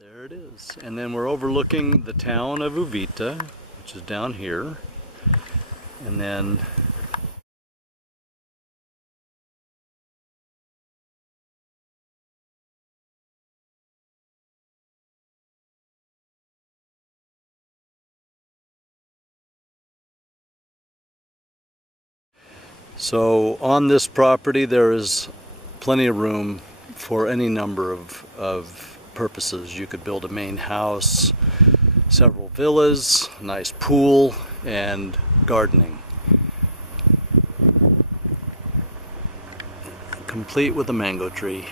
There it is. And then we're overlooking the town of Uvita, which is down here. And then so on this property there is plenty of room for any number of purposes. You could build a main house, several villas, a nice pool, and gardening. Complete with a mango tree.